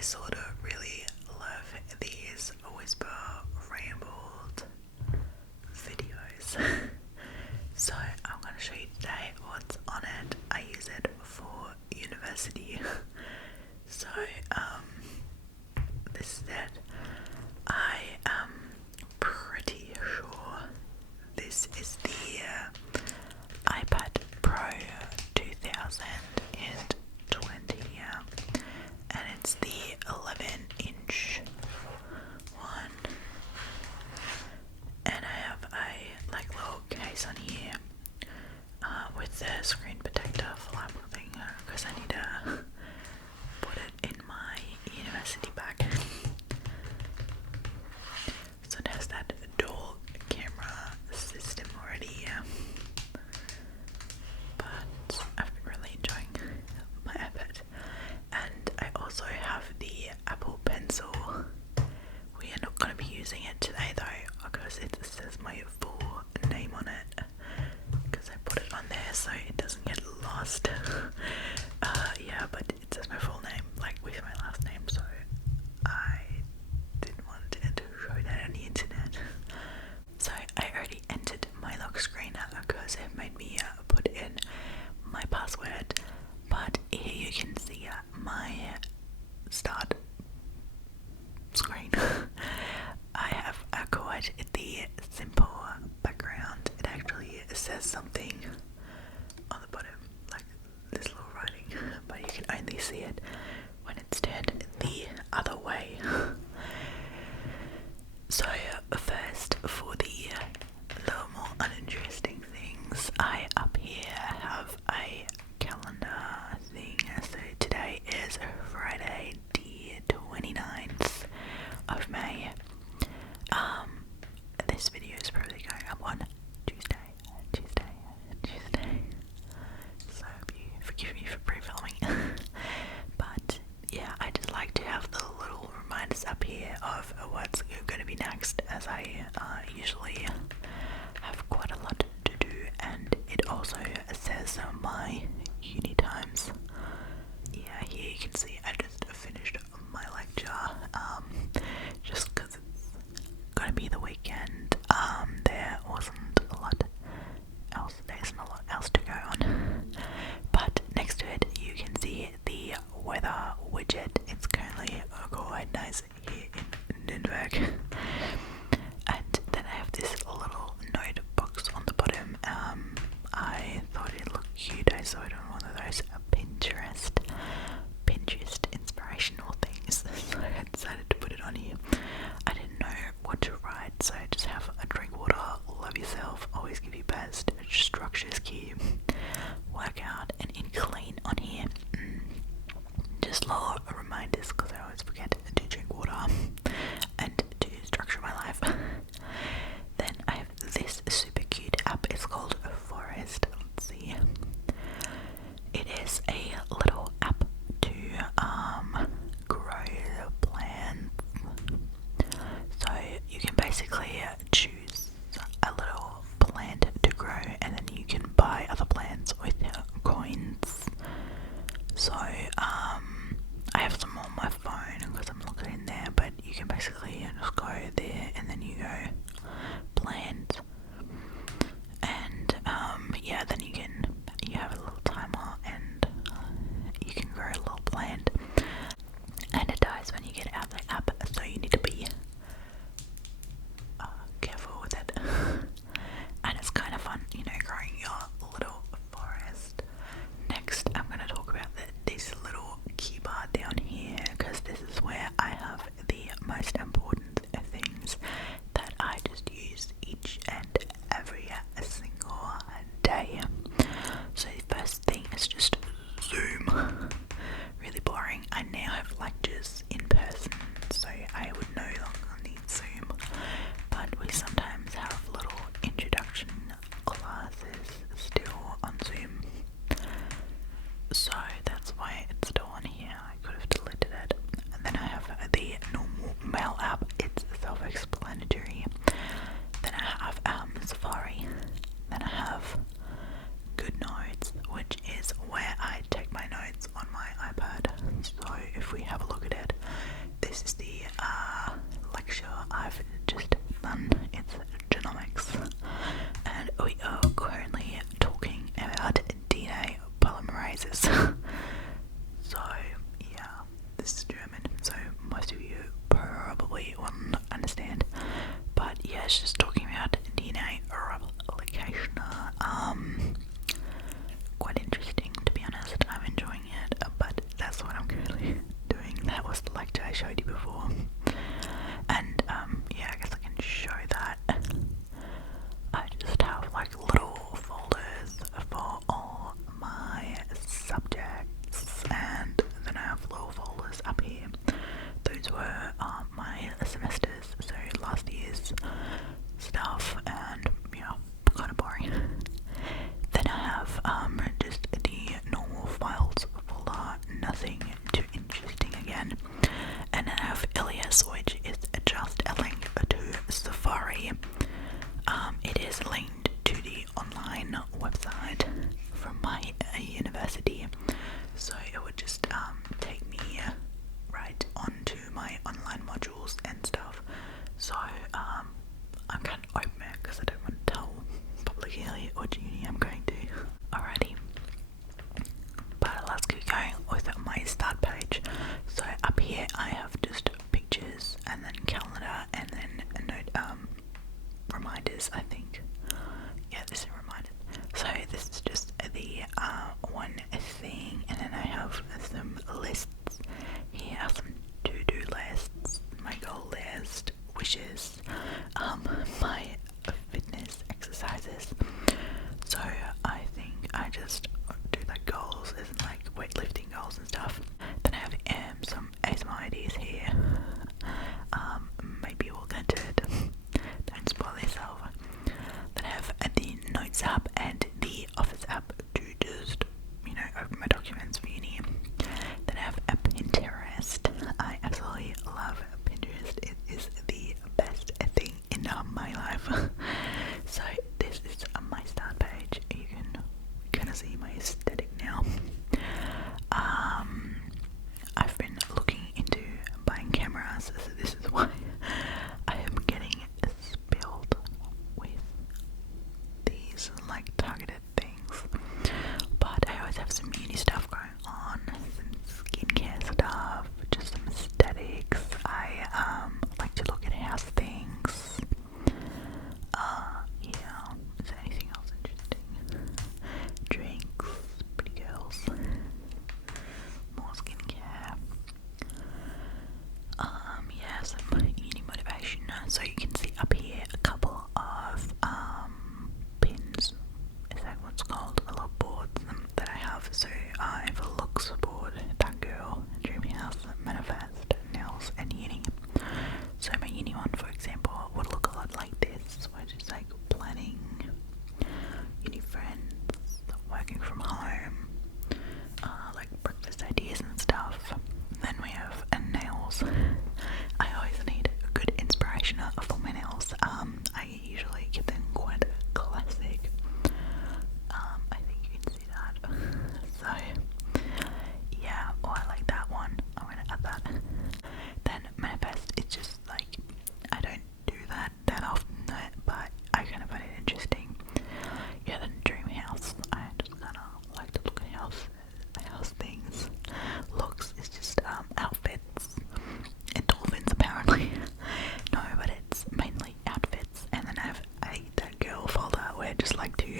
I sort of really love these whisper rambled videos. So I'm going to show you today what's on it. I use it for university. So this is it. I am pretty sure this is the iPad Pro 2020, and it's the 11-inch one, and I have a little case on here with the screen protector for laptoping, because I need to put it in my university bag. So it has that dual camera system already, but I've been really enjoying my iPad. And I also have the Apple Pencil. We are not going to be using it today though, because it says my full name on it, because I put it on there so it doesn't get lost. Yeah, but it says my full name, like with my last name, so I didn't want to show that on the internet. So I already entered my lock screen because it made me put in my password, but here you can see my start screen. I have quite the simple background. It actually says something on the bottom, like this little writing, but you can only see it when it's turned the other way. So first, for the little more uninteresting things, I up here have a calendar thing. So today is Friday the 29th of May. This video is probably going up on Tuesday. So forgive me for pre-filming. But yeah, I just like to have the little reminders up here of what's going to be next, as I usually have quite a lot to do, and it also says my uni times. Yeah, here you can see I just finished my lecture, just because it's going to be the weekend. There wasn't a lot else, there's not a lot else to go on, but next to it you can see the weather widget. It's currently quite nice here in Nuremberg. And then I have this little note box on the bottom. I thought it looked cute. I saw it on one of those Pinterest inspirational things, so I decided to put it on here. I didn't know what to write, so I just have a drink water, love yourself, always give your best, structure's key, work out, and in clean on here. Just little reminders, because I always forget to drink water and to structure my life. Then I have this super cute app. It's called Forest. Let's see. It is a little app to grow plants. So you can basically choose a little plant to grow, and then you can buy other plants with coins. So I have some on my phone because I'm looking in there, but you can basically just go there and then you go plant, and yeah, then you have a little timer, and Alias. So yeah, this is German, so most of you probably won't understand. But yeah, it's just talking about DNA replication. Quite interesting, to be honest. I'm enjoying it, but that's what I'm currently doing. That was the lecture I showed you before. And yeah, I guess I can show that. I just have like little folders for all my subjects, and then I have little folders up here. Those were my semesters, so last year's stuff, and yeah, kind of boring. Then I have just the normal files folder, nothing too interesting again. And then I have Alias, which is just a link to Safari. It is linked to the online website from my university, so it would just take me right onto my online modules and stuff. So I can't open it because I don't want to tell publicly what uni I'm going to. Alrighty, but let's keep going with my start page. So up here I have just pictures and then calendar and then a note, reminders, I think. Yeah, this is reminders. So this is just the one thing, and then I have some lists. Here are some to-do lists, my goal list, wishes, my fitness exercises. So I think I just do like goals, isn't like weightlifting goals and stuff. Then I have some ASMR ideas here. Maybe we'll get to it. Don't spoil yourself. Then I have the Notes app and the Office app to just, open my documents for uni. Then I have a Pinterest. I absolutely love Pinterest. It is the best thing in my life. So this is my start page. You can kind of see my aesthetic now. I've been looking into buying cameras, so this is why I am getting spilled with these like targeted things. But I always have some uni stuff going on, some skincare stuff, just some aesthetics. I like to look at house things. Yeah, is there anything else interesting? Drinks, pretty girls, more skincare. Yeah, some uni motivation. So you can see up here a couple of pins. Is that what's called? A little boards that I have. So I have a looks board, that girl, dream house, manifest, nails, and uni. So my uni one, for example, would look a lot like this, which is like planning, uni friends, working from home, like breakfast ideas and stuff. Then we have nails. I always need a good inspiration for my nails. I usually keep them quite classic. I think you can see that. So yeah, I like that one. I'm gonna add that. Then manifest, it's just like, I don't do that often, but I kind of find it interesting. Yeah, then dream house, I just kind of like to look at house things. Looks is just outfits and dolphins apparently. No, but it's mainly outfits. And then I have that girl folder where I just like to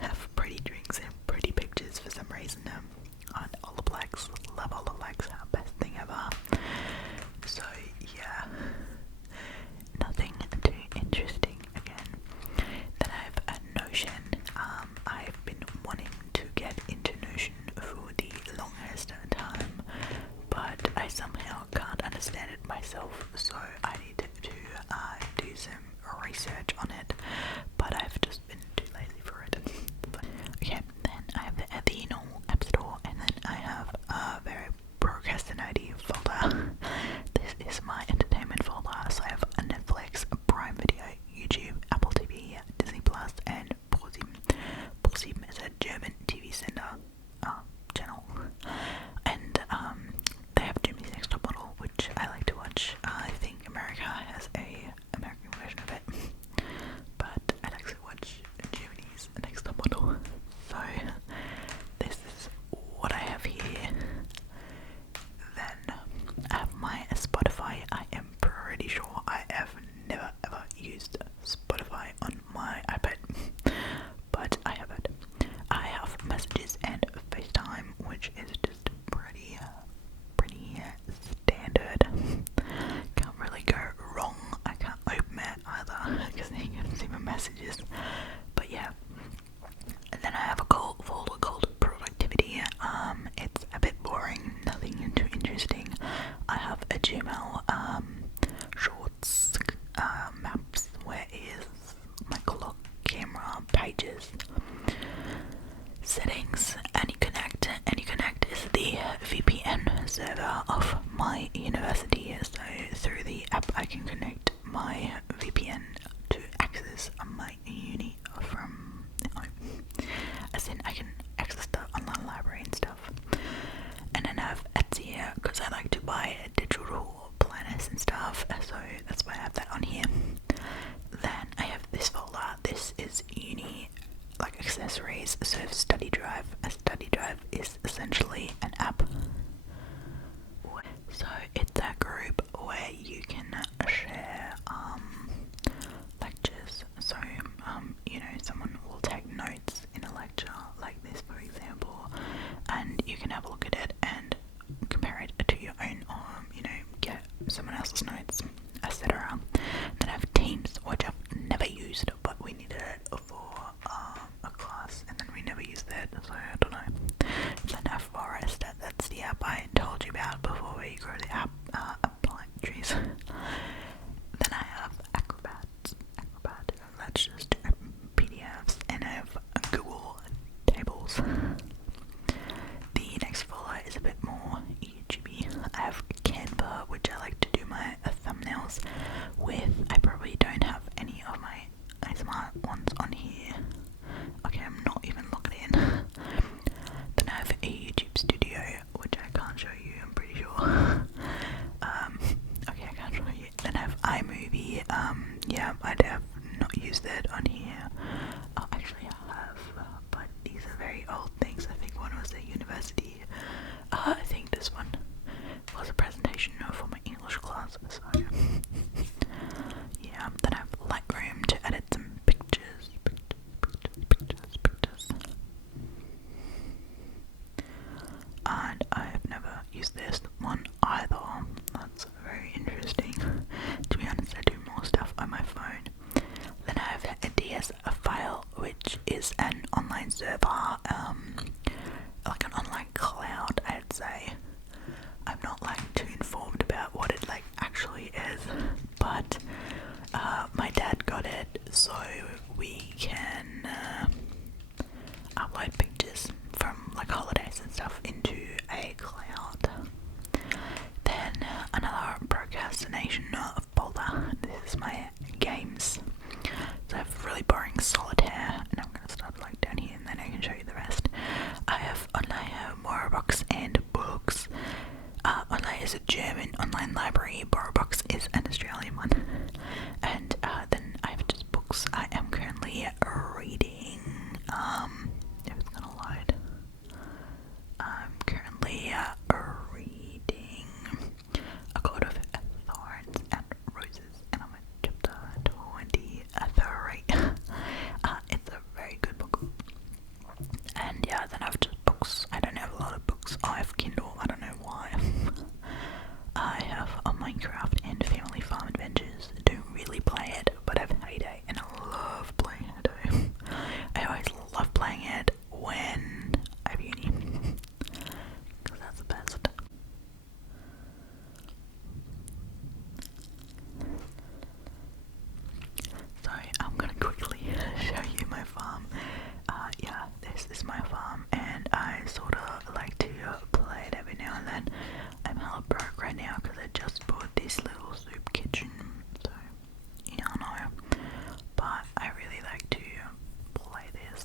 have pretty drinks and pretty pictures for some reason. On Olaplex, love Olaplex, best thing ever. So yeah, nothing too interesting again. Then I have a Notion. I've been wanting to get into Notion for the longest time, but I somehow can't understand it myself, so I need to do some research on it, but I've just been too lazy for it. Okay, then I have the normal app store, and then I have a very procrastinating folder use this one either. That's very interesting. To be honest, I do more stuff on my phone. Then I have a DS file, which is an online server, like an online cloud, I'd say. I'm not like too informed about what it like actually is, but my dad got it so we can upload pictures from like holidays and stuff into a cloud. Then another procrastination folder. This is my games. So I have really boring solitaire, and I'm gonna start like down here, and then I can show you the rest. I have online Borrowbox and books. Online is a German online library. Borrowbox is an Australian one. And then I have just books. I am currently reading. If it's gonna load. I'm currently reading A God of Thorns and Roses, and I'm at chapter 23. It's a very good book. And yeah, then I have just books. I don't have a lot of books. I have Kindle. I don't know why. I have a Minecraft and Family Farm Adventures. Don't really play it, but I have Hayday, and I love playing Hayday. I always love playing it when I have uni, because that's the best. So I'm gonna quickly show you my farm. Yeah, this is my farm, and I sort of like to play it every now and then. I'm hella broke right now because I just bought this little soup kitchen, so you don't know. But I really like to play this.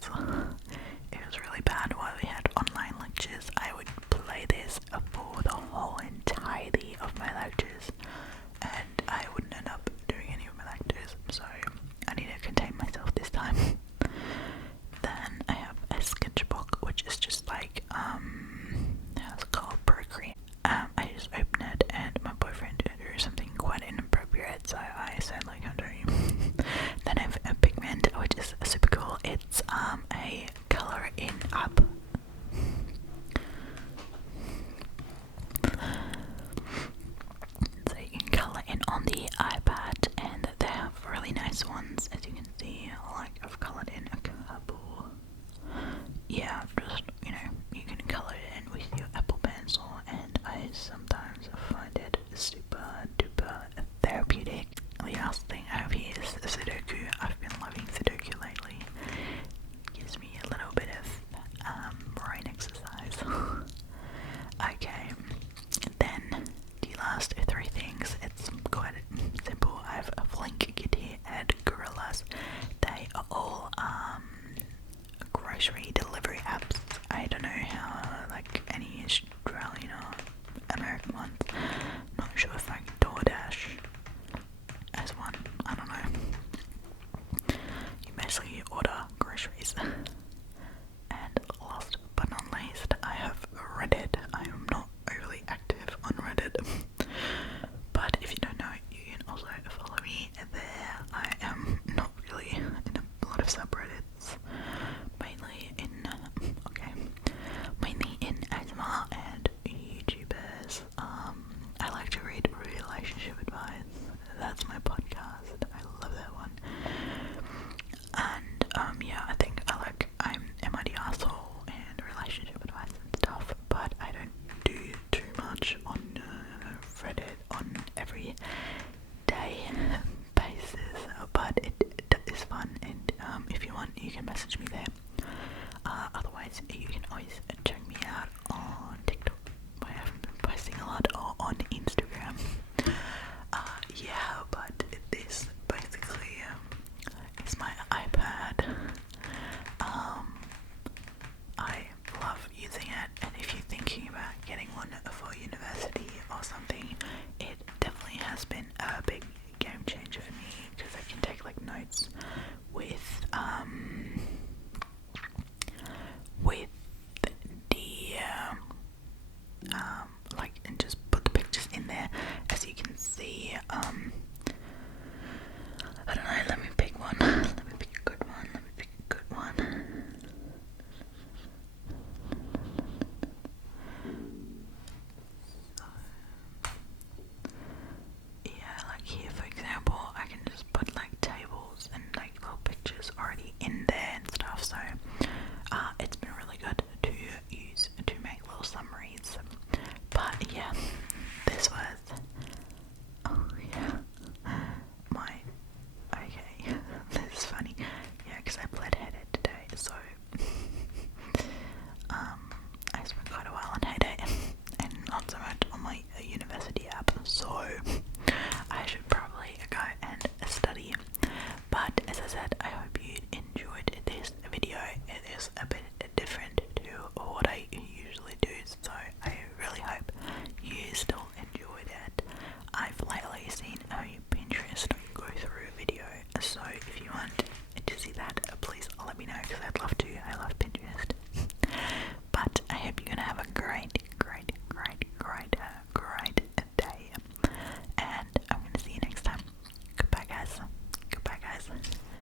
It was really bad while we had online lectures. I would play this